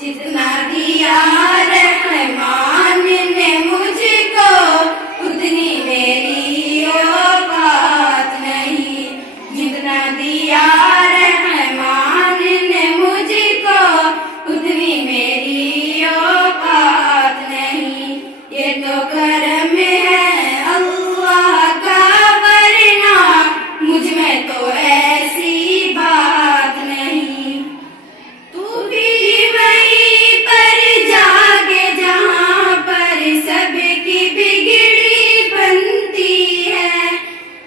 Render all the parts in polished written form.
जितना दिया रहमान ने मुझको उतनी मेरी औकात नहीं। जितना दिया रहमान ने मुझको उतनी मेरी औकात नहीं। ये तो करम है अल्लाह का, वरना मुझ में तो ऐसी बात नहीं। तू भी वहीं पर जागे जहाँ पर सबकी बिगड़ी बनती है।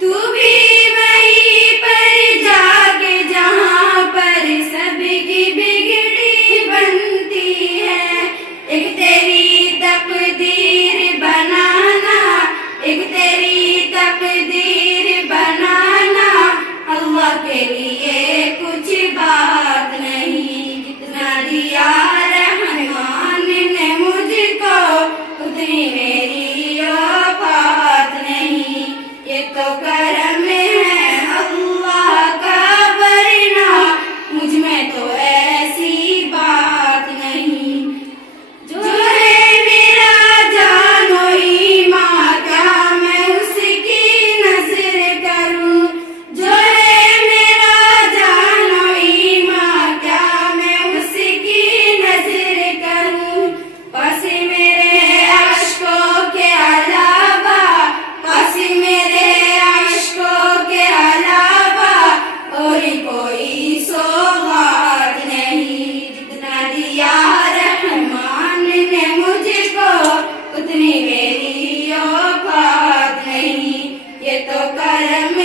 तू भी वहीं पर जागे जहाँ पर सबकी बिगड़ी बनती है। एक तेरी तकदीर बनाना, एक तेरी तकदीर बनाना अल्लाह के लिए कुछ बात नहीं। जितना दिया रहमान ने मुझको उतनी मेरी औकात नहीं। ये तो करम है अल्लाह का, वरना मुझ में तो ऐसी बात नहीं। जो है मेरा जानो ईमान, क्या मैं उसकी नजर करूं। जो है मेरा जानो ईमान, क्या मैं उसकी नजर करूं। पास मेरे अश्कों के अलावा, पास मेरे अश्कों के अलावा और कोई सौगात नहीं। जितना दिया रहमान ने मुझको उतनी मेरी औकात नहीं। ये तो करम